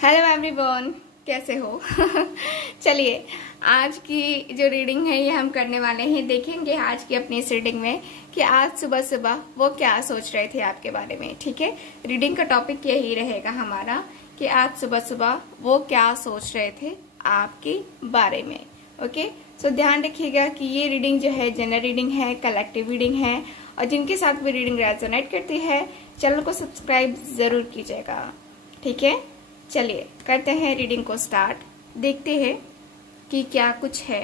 Hello everyone, कैसे हो? चलिए, आज की जो रीडिंग है ये हम करने वाले हैं। देखेंगे आज की अपनी इस रीडिंग में कि आज सुबह सुबह वो क्या सोच रहे थे आपके बारे में। ठीक है, रीडिंग का टॉपिक यही रहेगा हमारा कि आज सुबह सुबह वो क्या सोच रहे थे आपके बारे में। ओके, सो ध्यान रखिएगा कि ये रीडिंग जो है जनरल रीडिंग है, कलेक्टिव रीडिंग है, और जिनके साथ भी रीडिंग रेजोनेट करती है चैनल को सब्सक्राइब जरूर कीजिएगा। ठीक है, चलिए करते हैं रीडिंग को स्टार्ट। देखते हैं कि क्या कुछ है।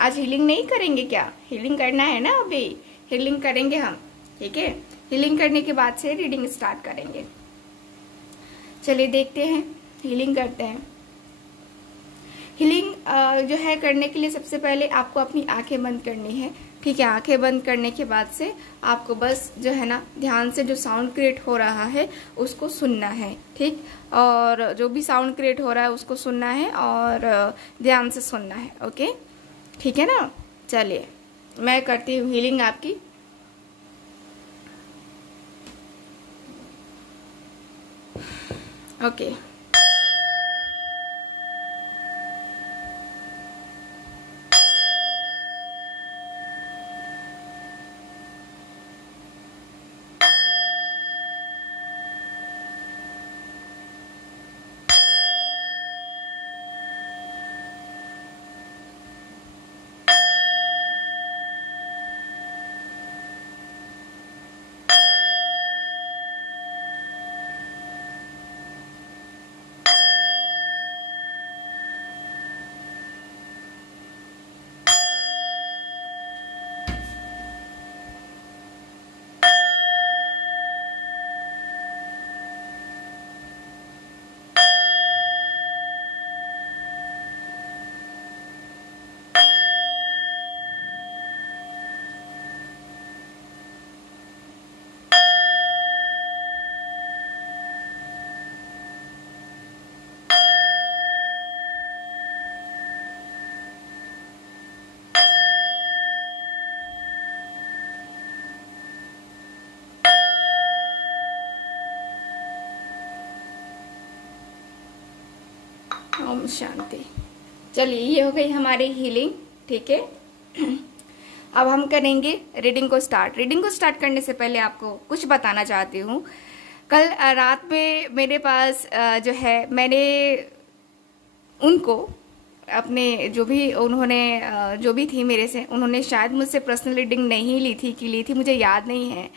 आज हीलिंग नहीं करेंगे क्या? हीलिंग करना है ना, अभी हीलिंग करेंगे हम। ठीक है, हीलिंग करने के बाद से रीडिंग स्टार्ट करेंगे। चलिए देखते हैं, हीलिंग करते हैं। हीलिंग जो है करने के लिए सबसे पहले आपको अपनी आंखें बंद करनी है। ठीक है, आंखें बंद करने के बाद से आपको बस जो है ना ध्यान से जो साउंड क्रिएट हो रहा है उसको सुनना है। ठीक, और जो भी साउंड क्रिएट हो रहा है उसको सुनना है और ध्यान से सुनना है। ओके, ठीक है ना। चलिए मैं करती हूँ हीलिंग आपकी। ओके, ओम शांति। चलिए, ये हो गई हमारी हीलिंग। ठीक है, अब हम करेंगे रीडिंग को स्टार्ट। रीडिंग को स्टार्ट करने से पहले आपको कुछ बताना चाहती हूँ। कल रात में मेरे पास जो है मैंने उनको अपने जो भी उन्होंने जो भी थी मेरे से, उन्होंने शायद मुझसे पर्सनल रीडिंग नहीं ली थी कि ली थी, मुझे याद नहीं है।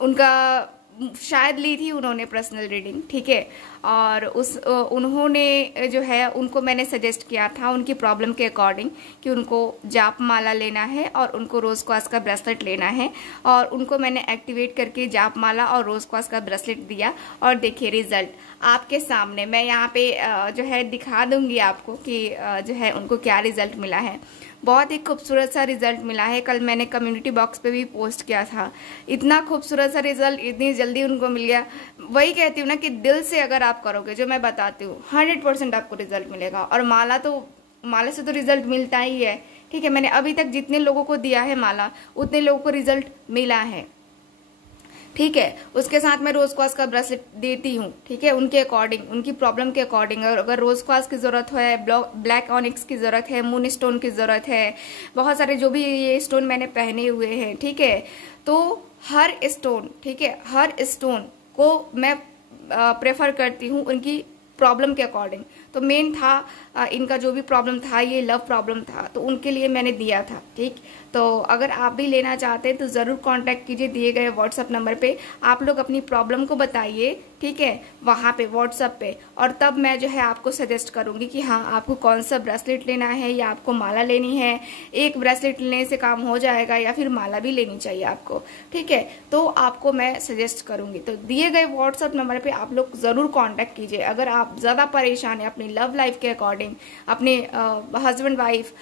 उनका शायद ली थी उन्होंने पर्सनल रीडिंग। ठीक है, और उन्होंने जो है उनको मैंने सजेस्ट किया था उनकी प्रॉब्लम के अकॉर्डिंग कि उनको जाप माला लेना है और उनको रोज क्वास का ब्रेसलेट लेना है, और उनको मैंने एक्टिवेट करके जाप माला और रोज क्वास का ब्रेसलेट दिया। और देखिए रिजल्ट आपके सामने मैं यहाँ पे जो है दिखा दूंगी आपको कि जो है उनको क्या रिजल्ट मिला है। बहुत ही खूबसूरत सा रिजल्ट मिला है। कल मैंने कम्युनिटी बॉक्स पे भी पोस्ट किया था। इतना खूबसूरत सा रिजल्ट इतनी जल्दी उनको मिल गया। वही कहती हूँ ना कि दिल से अगर आप करोगे जो मैं बताती हूँ 100% आपको रिजल्ट मिलेगा। और माला से तो रिजल्ट मिलता ही है। ठीक है, मैंने अभी तक जितने लोगों को दिया है माला उतने लोगों को रिजल्ट मिला है। ठीक है, उसके साथ मैं रोज क्वास का ब्रेसलेट देती हूँ। ठीक है, उनके अकॉर्डिंग, उनकी प्रॉब्लम के अकॉर्डिंग। अगर रोज क्वास की जरूरत है, ब्लैक ऑनिक्स की जरूरत है, मून स्टोन की जरूरत है, बहुत सारे जो भी ये स्टोन मैंने पहने हुए हैं। ठीक है, तो हर स्टोन, ठीक है, हर स्टोन को मैं प्रेफर करती हूँ उनकी प्रॉब्लम के अकॉर्डिंग। तो मेन था इनका जो भी प्रॉब्लम था ये लव प्रॉब्लम था, तो उनके लिए मैंने दिया था। ठीक, तो अगर आप भी लेना चाहते हैं तो ज़रूर कांटेक्ट कीजिए दिए गए व्हाट्सएप नंबर पे। आप लोग अपनी प्रॉब्लम को बताइए, ठीक है, वहाँ पे व्हाट्सएप पे, और तब मैं जो है आपको सजेस्ट करूँगी कि हाँ आपको कौन सा ब्रेसलेट लेना है या आपको माला लेनी है। एक ब्रेसलेट लेने से काम हो जाएगा या फिर माला भी लेनी चाहिए आपको। ठीक है, तो आपको मैं सजेस्ट करूँगी। तो दिए गए व्हाट्सएप नंबर पर आप लोग ज़रूर कॉन्टैक्ट कीजिए। अगर आप ज़्यादा परेशान है अपनी लव लाइफ के अकॉर्डिंग, अपने हस्बैंड वाइफ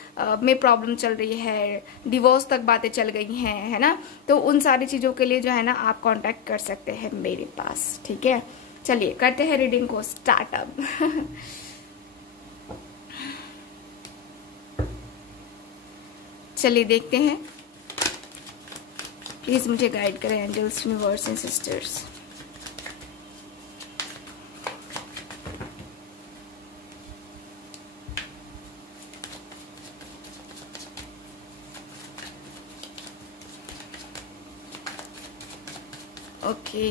में प्रॉब्लम चल रही है, डिवोर्स तक बातें चल गई हैं, है ना, तो उन सारी चीज़ों के लिए जो है ना आप कांटेक्ट कर सकते हैं मेरे पास। ठीक है, चलिए करते हैं रीडिंग को स्टार्ट अब। चलिए देखते हैं। प्लीज मुझे गाइड करें angels, universe and sisters. Okay,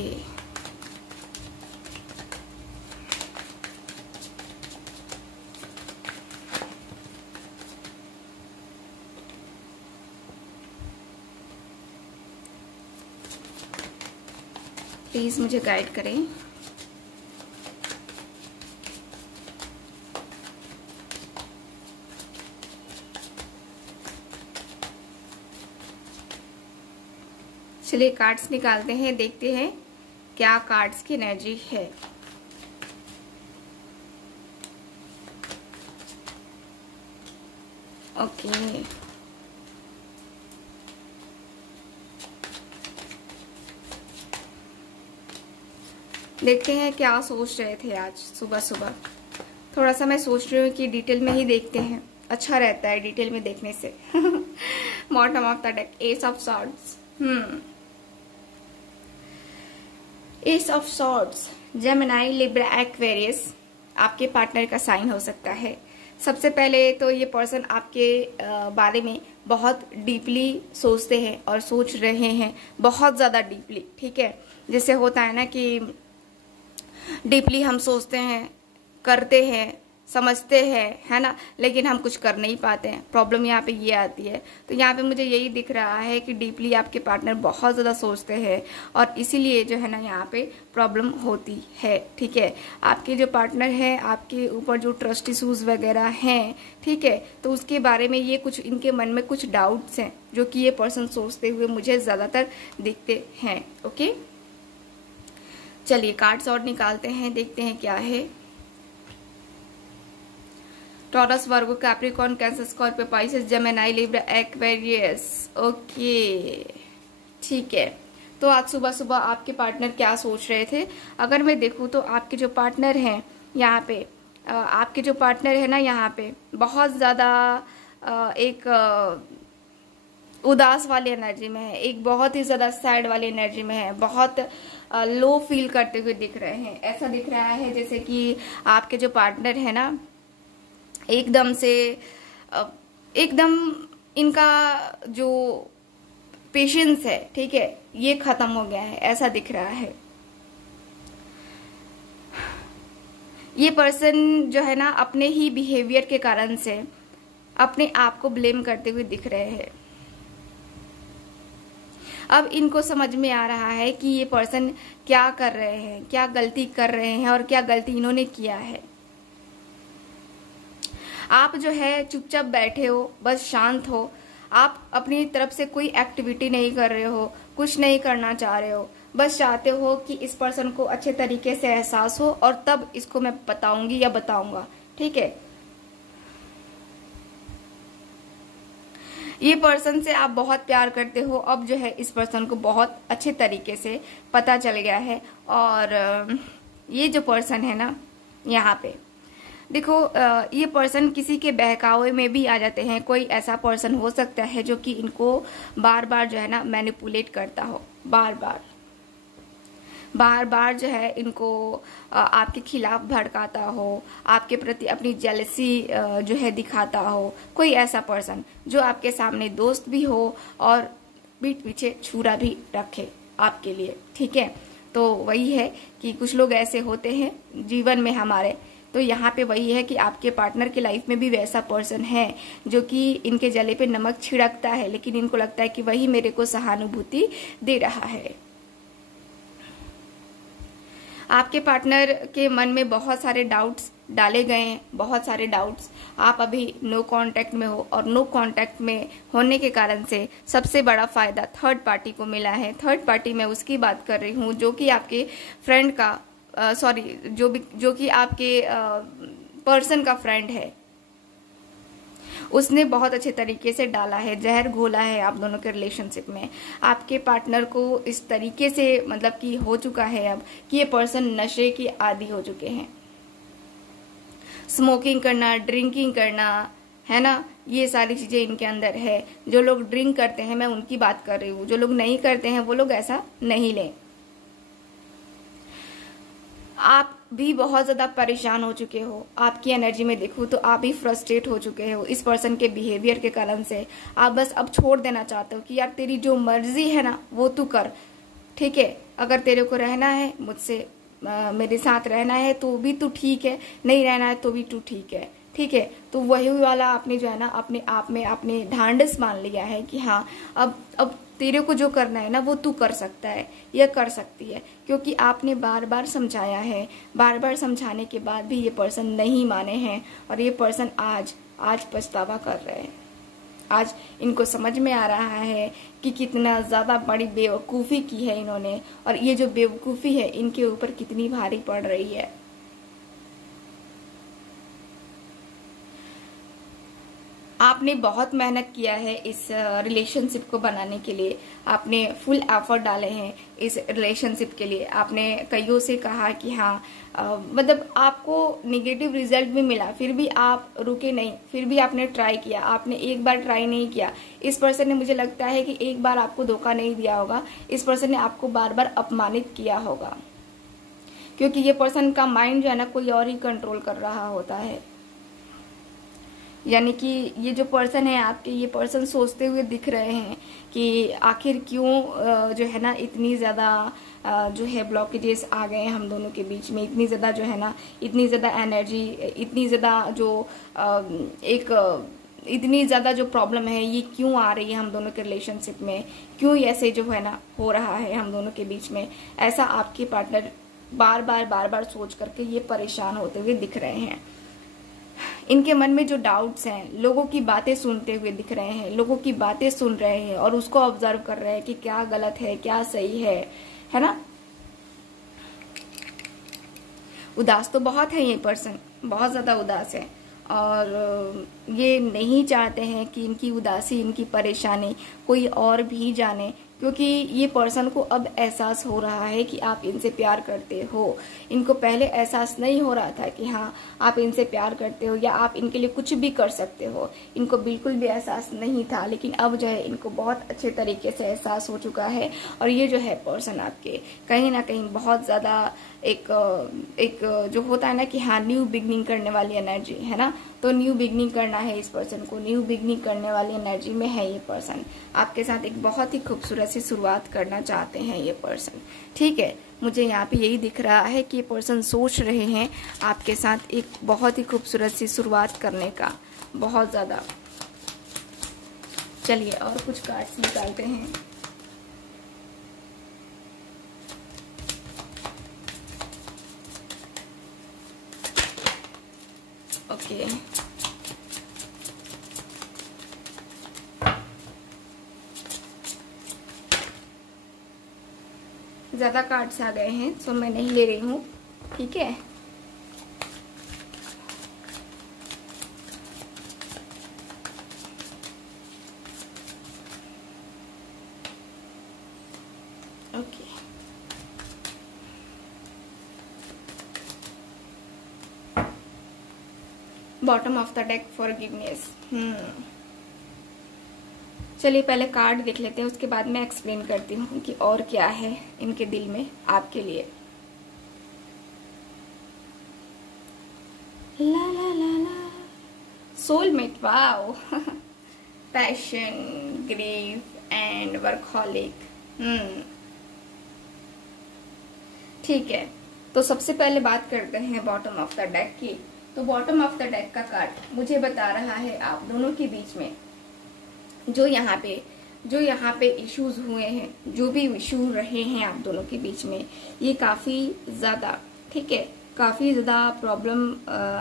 please मुझे गाइड करें। चलिए कार्ड्स निकालते हैं, देखते हैं क्या कार्ड्स की एनर्जी है। ओके, देखते हैं क्या सोच रहे थे आज सुबह सुबह। थोड़ा सा मैं सोच रही हूँ कि डिटेल में ही देखते हैं, अच्छा रहता है डिटेल में देखने से। Bottom of the deck, S of swords. S of swords, Gemini, Libra, Aquarius आपके पार्टनर का साइन हो सकता है। सबसे पहले तो ये पर्सन आपके बारे में बहुत डीपली सोचते हैं और सोच रहे हैं, बहुत ज़्यादा डीपली। ठीक है, जैसे होता है ना कि डीपली हम सोचते हैं, करते हैं, समझते हैं, है ना, लेकिन हम कुछ कर नहीं पाते हैं। प्रॉब्लम यहाँ पे ये आती है। तो यहाँ पे मुझे यही दिख रहा है कि डीपली आपके पार्टनर बहुत ज़्यादा सोचते हैं और इसीलिए जो है ना यहाँ पे प्रॉब्लम होती है। ठीक है, आपके जो पार्टनर है आपके ऊपर जो ट्रस्ट इशूज़ वगैरह हैं, ठीक है, तो उसके बारे में ये कुछ इनके मन में कुछ डाउट्स हैं जो कि ये पर्सन सोचते हुए मुझे ज़्यादातर दिखते हैं। ओके, चलिए कार्ड्स और निकालते हैं, देखते हैं क्या है। Taurus, Virgo, Capricorn, Cancer, Scorpio, Pisces, Gemini, Libra, Aquarius. Okay, ठीक है। तो आज सुबह सुबह आपके पार्टनर क्या सोच रहे थे? अगर मैं देखूं तो आपके जो पार्टनर हैं यहाँ पे, आपके जो पार्टनर है ना यहाँ पे बहुत ज़्यादा एक उदास वाली एनर्जी में है, एक बहुत ही ज़्यादा सैड वाली एनर्जी में है, बहुत लो फील करते हुए दिख रहे हैं। ऐसा दिख रहा है जैसे कि आपके जो पार्टनर है ना एकदम से एकदम इनका जो पेशेंस है, ठीक है, ये खत्म हो गया है, ऐसा दिख रहा है। ये पर्सन जो है ना अपने ही बिहेवियर के कारण से अपने आप को ब्लेम करते हुए दिख रहे हैं। अब इनको समझ में आ रहा है कि ये पर्सन क्या कर रहे हैं, क्या गलती कर रहे हैं और क्या गलती इन्होंने किया है। आप जो है चुपचाप बैठे हो, बस शांत हो, आप अपनी तरफ से कोई एक्टिविटी नहीं कर रहे हो, कुछ नहीं करना चाह रहे हो, बस चाहते हो कि इस पर्सन को अच्छे तरीके से एहसास हो और तब इसको मैं बताऊंगी या बताऊंगा। ठीक है, ये पर्सन से आप बहुत प्यार करते हो, अब जो है इस पर्सन को बहुत अच्छे तरीके से पता चल गया है। और ये जो पर्सन है ना यहाँ पे देखो, ये पर्सन किसी के बहकावे में भी आ जाते हैं। कोई ऐसा पर्सन हो सकता है जो कि इनको बार बार जो है ना मैनिपुलेट करता हो, बार बार जो है इनको आपके खिलाफ भड़काता हो, आपके प्रति अपनी जेलसी जो है दिखाता हो। कोई ऐसा पर्सन जो आपके सामने दोस्त भी हो और पीठ पीछे छुरा भी रखे आपके लिए। ठीक है, तो वही है कि कुछ लोग ऐसे होते हैं जीवन में हमारे। तो यहाँ पे वही है कि आपके पार्टनर के लाइफ में भी वैसा पर्सन है जो कि इनके जले पे नमक छिड़कता है, लेकिन इनको लगता है कि वही मेरे को सहानुभूति दे रहा है। आपके पार्टनर के मन में बहुत सारे डाउट्स डाले गए हैं, बहुत सारे डाउट्स। आप अभी नो कांटेक्ट में हो और नो कांटेक्ट में होने के कारण से सबसे बड़ा फायदा थर्ड पार्टी को मिला है। थर्ड पार्टी मैं उसकी बात कर रही हूँ जो कि आपके फ्रेंड का जो कि आपके पर्सन का फ्रेंड है। उसने बहुत अच्छे तरीके से डाला है, जहर घोला है आप दोनों के रिलेशनशिप में। आपके पार्टनर को इस तरीके से मतलब कि हो चुका है अब कि ये पर्सन नशे के आदी हो चुके हैं। स्मोकिंग करना, ड्रिंकिंग करना, है ना, ये सारी चीजें इनके अंदर है। जो लोग ड्रिंक करते हैं मैं उनकी बात कर रही हूँ, जो लोग नहीं करते हैं वो लोग ऐसा नहीं लें। आप भी बहुत ज्यादा परेशान हो चुके हो, आपकी एनर्जी में देखूं तो आप भी फ्रस्ट्रेट हो चुके हो इस पर्सन के बिहेवियर के कारण से। आप बस अब छोड़ देना चाहते हो कि यार तेरी जो मर्जी है ना वो तू कर, ठीक है, अगर तेरे को रहना है मुझसे, मेरे साथ रहना है तो भी तू ठीक है, नहीं रहना है तो भी तू ठीक है, ठीक है। तो वही वाला आपने जो है ना अपने आप में आपने ढांढस मान लिया है कि हाँ अब तेरे को जो करना है ना वो तू कर सकता है या कर सकती है, क्योंकि आपने बार बार समझाया है, बार बार समझाने के बाद भी ये पर्सन नहीं माने हैं, और ये पर्सन आज पछतावा कर रहे हैं। आज इनको समझ में आ रहा है कि कितना ज़्यादा बड़ी बेवकूफ़ी की है इन्होंने, और ये जो बेवकूफ़ी है इनके ऊपर कितनी भारी पड़ रही है। आपने बहुत मेहनत किया है इस रिलेशनशिप को बनाने के लिए, आपने फुल एफर्ट डाले हैं इस रिलेशनशिप के लिए। आपने कईयों से कहा कि हाँ मतलब आपको नेगेटिव रिजल्ट भी मिला, फिर भी आप रुके नहीं, फिर भी आपने ट्राई किया। आपने एक बार ट्राई नहीं किया। इस पर्सन ने, मुझे लगता है कि एक बार आपको धोखा नहीं दिया होगा, इस पर्सन ने आपको बार बार अपमानित किया होगा, क्योंकि ये पर्सन का माइंड जो है ना कोई और ही कंट्रोल कर रहा होता है। यानी कि ये जो पर्सन है आपके, ये पर्सन सोचते हुए दिख रहे हैं कि आखिर क्यों जो है ना इतनी ज़्यादा जो है ब्लॉकेजेस आ गए हैं हम दोनों के बीच में, इतनी ज़्यादा जो है ना, इतनी ज़्यादा एनर्जी, इतनी ज़्यादा जो इतनी ज़्यादा जो प्रॉब्लम है ये क्यों आ रही है हम दोनों के रिलेशनशिप में, क्यों ऐसे जो है ना हो रहा है हम दोनों के बीच में। ऐसा आपके पार्टनर बार बार सोच करके ये परेशान होते हुए दिख रहे हैं। इनके मन में जो डाउट्स हैं, लोगों की बातें सुनते हुए दिख रहे हैं, लोगों की बातें सुन रहे हैं और उसको ऑब्जर्व कर रहे हैं कि क्या गलत है क्या सही है ना। उदास तो बहुत है ये पर्सन, बहुत ज्यादा उदास है, और ये नहीं चाहते हैं कि इनकी उदासी, इनकी परेशानी कोई और भी जाने, क्योंकि ये पर्सन को अब एहसास हो रहा है कि आप इनसे प्यार करते हो। इनको पहले एहसास नहीं हो रहा था कि हाँ आप इनसे प्यार करते हो या आप इनके लिए कुछ भी कर सकते हो, इनको बिल्कुल भी एहसास नहीं था। लेकिन अब जो है इनको बहुत अच्छे तरीके से एहसास हो चुका है, और ये जो है पर्सन आपके कहीं ना कहीं बहुत ज़्यादा एक जो होता है ना कि हाँ न्यू बिगनिंग करने वाली एनर्जी है ना, तो न्यू बिगनिंग करना है इस पर्सन को, न्यू बिगनिंग करने वाली एनर्जी में है ये पर्सन। आपके साथ एक बहुत ही खूबसूरत सी शुरुआत करना चाहते हैं ये पर्सन, ठीक है। मुझे यहाँ पे यही दिख रहा है कि ये पर्सन सोच रहे हैं आपके साथ एक बहुत ही खूबसूरत सी शुरुआत करने का, बहुत ज़्यादा। चलिए और कुछ कार्ड्स निकालते हैं। ओके ज़्यादा कार्ड्स आ गए हैं तो मैं नहीं ले रही हूँ, ठीक है। Okay bottom of the deck, forgiveness. चलिए पहले कार्ड देख लेते हैं, उसके बाद मैं एक्सप्लेन करती हूँ कि और क्या है इनके दिल में आपके लिए। La la la la, soulmate, wow. Passion, grief and workaholic. ठीक है, तो सबसे पहले बात करते हैं बॉटम ऑफ द डेक की। तो बॉटम ऑफ द डेक का कार्ड मुझे बता रहा है आप दोनों के बीच में जो यहाँ पे इश्यूज हुए हैं, जो भी इशू रहे हैं आप दोनों के बीच में, ये काफी ज्यादा, ठीक है, काफी ज्यादा प्रॉब्लम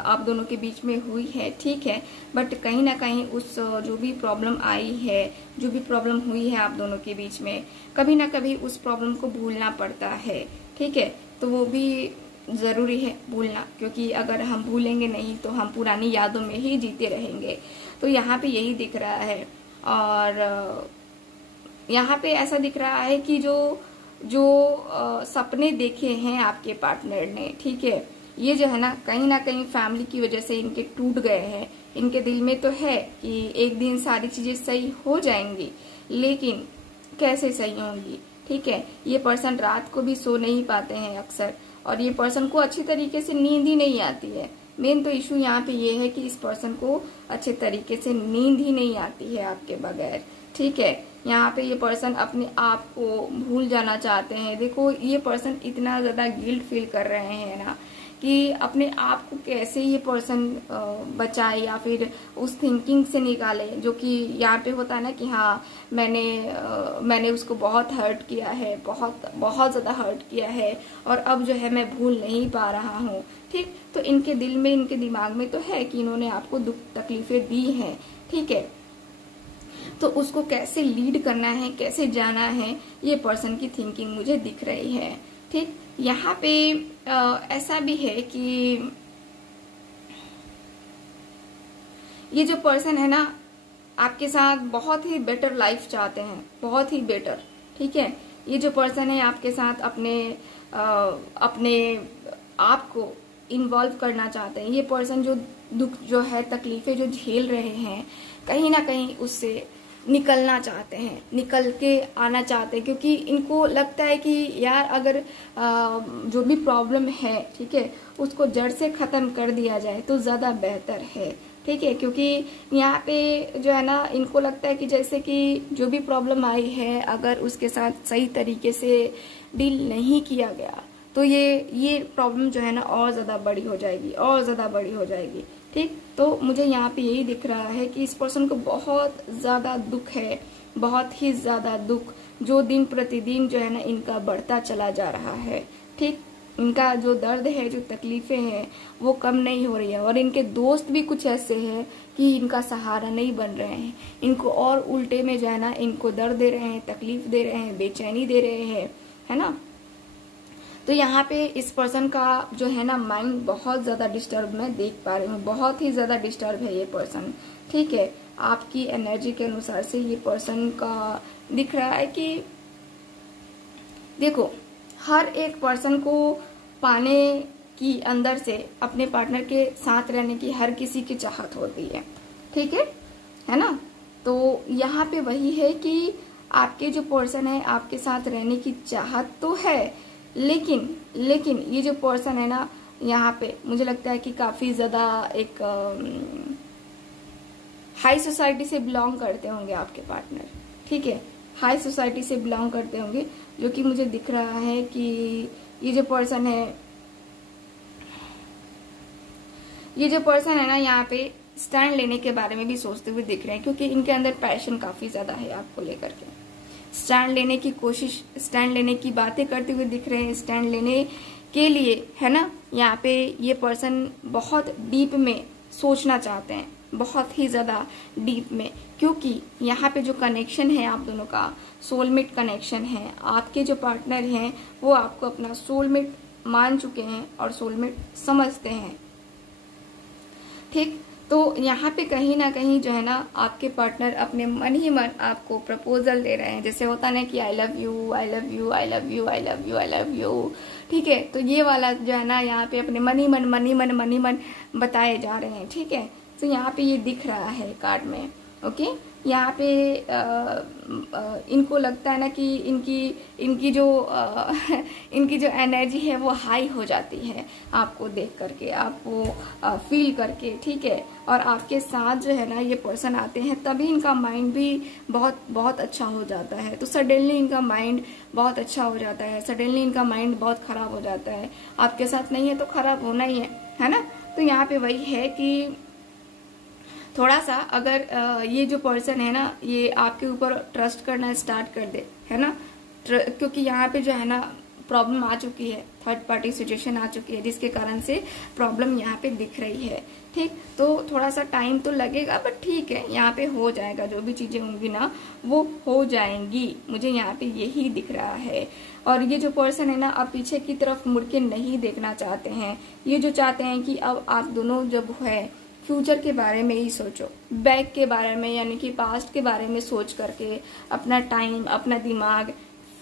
आप दोनों के बीच में हुई है, ठीक है। बट कहीं ना कहीं उस जो भी प्रॉब्लम आई है, जो भी प्रॉब्लम हुई है आप दोनों के बीच में, कभी ना कभी उस प्रॉब्लम को भूलना पड़ता है, ठीक है। तो वो भी जरूरी है भूलना, क्योंकि अगर हम भूलेंगे नहीं तो हम पुरानी यादों में ही जीते रहेंगे। तो यहाँ पे यही दिख रहा है, और यहाँ पे ऐसा दिख रहा है कि जो सपने देखे हैं आपके पार्टनर ने, ठीक है, ये जो है ना कहीं फैमिली की वजह से इनके टूट गए हैं। इनके दिल में तो है कि एक दिन सारी चीजें सही हो जाएंगी, लेकिन कैसे सही होंगी, ठीक है। ये पर्सन रात को भी सो नहीं पाते हैं अक्सर, और ये पर्सन को अच्छी तरीके से नींद ही नहीं आती है। मेन तो इशू यहाँ पे ये है कि इस पर्सन को अच्छे तरीके से नींद ही नहीं आती है आपके बगैर, ठीक है। यहाँ पे ये पर्सन अपने आप को भूल जाना चाहते हैं। देखो ये पर्सन इतना ज्यादा गिल्ट फील कर रहे हैं ना कि अपने आप को कैसे ये पर्सन बचाए या फिर उस थिंकिंग से निकाले, जो कि यहाँ पे होता है ना कि हाँ मैंने उसको बहुत हर्ट किया है, बहुत बहुत ज्यादा हर्ट किया है और अब जो है मैं भूल नहीं पा रहा हूँ। ठीक, तो इनके दिल में, इनके दिमाग में तो है कि इन्होंने आपको दुख तकलीफें दी हैं। ठीक है, तो उसको कैसे लीड करना है, कैसे जाना है, ये पर्सन की थिंकिंग मुझे दिख रही है। ठीक, यहाँ पे ऐसा भी है कि ये जो पर्सन है ना आपके साथ बहुत ही बेटर लाइफ चाहते हैं, बहुत ही बेटर। ठीक है, ये जो पर्सन है आपके साथ अपने आप को इन्वॉल्व करना चाहते हैं। ये पर्सन जो दुख जो है, तकलीफें जो झेल रहे हैं, कहीं ना कहीं उससे निकलना चाहते हैं, निकल के आना चाहते हैं, क्योंकि इनको लगता है कि यार अगर जो भी प्रॉब्लम है, ठीक है, उसको जड़ से खत्म कर दिया जाए तो ज्यादा बेहतर है। ठीक है, क्योंकि यहाँ पे जो है ना इनको लगता है कि जैसे कि जो भी प्रॉब्लम आई है अगर उसके साथ सही तरीके से डील नहीं किया गया तो ये प्रॉब्लम जो है ना और ज्यादा बड़ी हो जाएगी, और ज्यादा बड़ी हो जाएगी। ठीक, तो मुझे यहाँ पे यही दिख रहा है कि इस पर्सन को बहुत ज्यादा दुख है, बहुत ही ज्यादा दुख, जो दिन प्रतिदिन जो है ना इनका बढ़ता चला जा रहा है। ठीक, इनका जो दर्द है, जो तकलीफें हैं वो कम नहीं हो रही है, और इनके दोस्त भी कुछ ऐसे हैं कि इनका सहारा नहीं बन रहे हैं, इनको और उल्टे में जो है ना इनको दर्द दे रहे हैं, तकलीफ दे रहे हैं, बेचैनी दे रहे हैं, है ना। तो यहाँ पे इस पर्सन का जो है ना माइंड बहुत ज्यादा डिस्टर्ब मैं देख पा रही हूँ, बहुत ही ज्यादा डिस्टर्ब है ये पर्सन। ठीक है, आपकी एनर्जी के अनुसार से ये पर्सन का दिख रहा है कि देखो हर एक पर्सन को पाने की, अंदर से अपने पार्टनर के साथ रहने की हर किसी की चाहत होती है। ठीक है ना। तो यहाँ पे वही है कि आपके जो पर्सन है आपके साथ रहने की चाहत तो है, लेकिन ये जो पर्सन है ना यहाँ पे मुझे लगता है कि काफी ज्यादा एक हाई सोसाइटी से बिलोंग करते होंगे आपके पार्टनर। ठीक है, हाई सोसाइटी से बिलोंग करते होंगे, जो कि मुझे दिख रहा है कि ये जो पर्सन है ना यहाँ पे स्टैंड लेने के बारे में भी सोचते हुए दिख रहे हैं, क्योंकि इनके अंदर पैशन काफी ज्यादा है आपको लेकर के। स्टैंड लेने की कोशिश, स्टैंड लेने की बातें करते हुए दिख रहे हैं, स्टैंड लेने के लिए, है ना। यहाँ पे ये पर्सन बहुत डीप में सोचना चाहते हैं, बहुत ही ज्यादा डीप में, क्योंकि यहाँ पे जो कनेक्शन है आप दोनों का सोलमेट कनेक्शन है। आपके जो पार्टनर हैं वो आपको अपना सोलमेट मान चुके हैं और सोलमेट समझते हैं। ठीक, तो यहाँ पे कहीं ना कहीं जो है ना आपके पार्टनर अपने मन ही मन आपको प्रपोजल दे रहे हैं, जैसे होता ना कि I love you, I love you, I love you, I love you, I love you. ठीक है, तो ये वाला जो है ना यहाँ पे अपने मन ही मन बताए जा रहे हैं। ठीक है, तो यहाँ पे ये दिख रहा है कार्ड में। ओके, यहाँ पे इनको लगता है ना कि इनकी जो एनर्जी है वो हाई हो जाती है आपको देख करके, आपको फील करके। ठीक है, और आपके साथ जो है ना ये पर्सन आते हैं तभी इनका माइंड भी बहुत बहुत अच्छा हो जाता है। तो सडनली इनका माइंड बहुत अच्छा हो जाता है, सडनली इनका माइंड बहुत खराब हो जाता है। आपके साथ नहीं है तो खराब होना ही है ना। तो यहाँ पे वही है कि थोड़ा सा अगर ये जो पर्सन है ना ये आपके ऊपर ट्रस्ट करना स्टार्ट कर दे, है ना, क्योंकि यहाँ पे जो है ना प्रॉब्लम आ चुकी है, थर्ड पार्टी सिचुएशन आ चुकी है, जिसके कारण से प्रॉब्लम यहाँ पे दिख रही है। ठीक, तो थोड़ा सा टाइम तो लगेगा, बट ठीक है, यहाँ पे हो जाएगा, जो भी चीजें होंगी ना वो हो जाएंगी, मुझे यहाँ पे यही दिख रहा है। और ये जो पर्सन है ना अब पीछे की तरफ मुड़ के नहीं देखना चाहते हैं, ये जो चाहते हैं कि अब आप दोनों जब है फ्यूचर के बारे में ही सोचो, बैक के बारे में, यानी कि पास्ट के बारे में सोच करके अपना टाइम, अपना दिमाग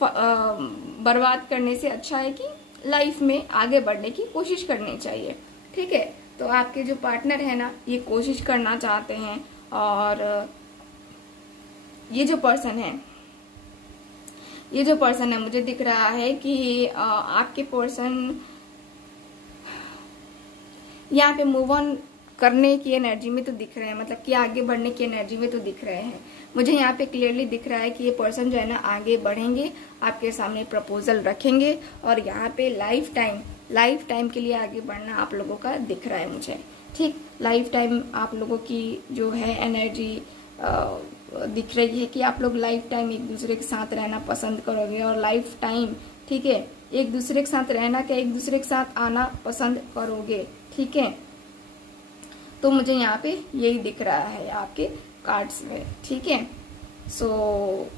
बर्बाद करने से अच्छा है कि लाइफ में आगे बढ़ने की कोशिश करनी चाहिए। ठीक है, तो आपके जो पार्टनर है ना ये कोशिश करना चाहते हैं, और ये जो पर्सन है मुझे दिख रहा है कि आपके पर्सन यहाँ पे मूव ऑन करने की एनर्जी में तो दिख रहे हैं, मतलब कि आगे बढ़ने की एनर्जी में तो दिख रहे हैं। मुझे यहाँ पे क्लियरली दिख रहा है कि ये पर्सन जो है ना आगे बढ़ेंगे, आपके सामने प्रपोजल रखेंगे, और यहाँ पे लाइफ टाइम के लिए आगे बढ़ना आप लोगों का दिख रहा है मुझे। ठीक, लाइफ टाइम आप लोगों की जो है एनर्जी दिख रही है कि आप लोग लाइफ टाइम एक दूसरे के साथ रहना पसंद करोगे, और लाइफ टाइम, ठीक है, एक दूसरे के साथ रहना क्या, एक दूसरे के साथ आना पसंद करोगे। ठीक है, तो मुझे यहाँ पे यही दिख रहा है आपके कार्ड्स में। ठीक है, सो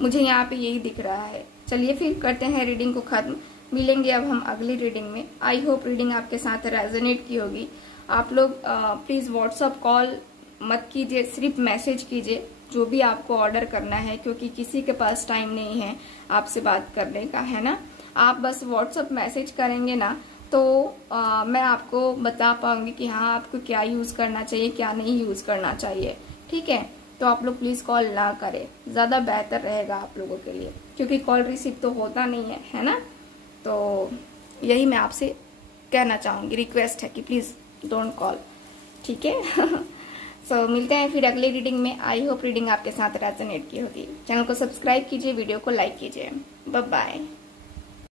मुझे यहाँ पे यही दिख रहा है। चलिए फिर करते हैं रीडिंग को खत्म, मिलेंगे अब हम अगली रीडिंग में। आई होप रीडिंग आपके साथ रेजोनेट की होगी। आप लोग प्लीज व्हाट्सअप कॉल मत कीजिए, सिर्फ मैसेज कीजिए जो भी आपको ऑर्डर करना है, क्योंकि किसी के पास टाइम नहीं है आपसे बात करने का, है ना। आप बस व्हाट्सअप मैसेज करेंगे ना, तो मैं आपको बता पाऊंगी कि हाँ आपको क्या यूज करना चाहिए, क्या नहीं यूज करना चाहिए। ठीक है, तो आप लोग प्लीज कॉल ना करें, ज्यादा बेहतर रहेगा आप लोगों के लिए, क्योंकि कॉल रिसीव तो होता नहीं है ना। तो यही मैं आपसे कहना चाहूंगी, रिक्वेस्ट है कि प्लीज डोंट कॉल। ठीक है सो मिलते हैं फिर अगली रीडिंग में। आई होप रीडिंग आपके साथ रेजोनेट की होगी। चैनल को सब्सक्राइब कीजिए, वीडियो को लाइक कीजिए। Bye bye.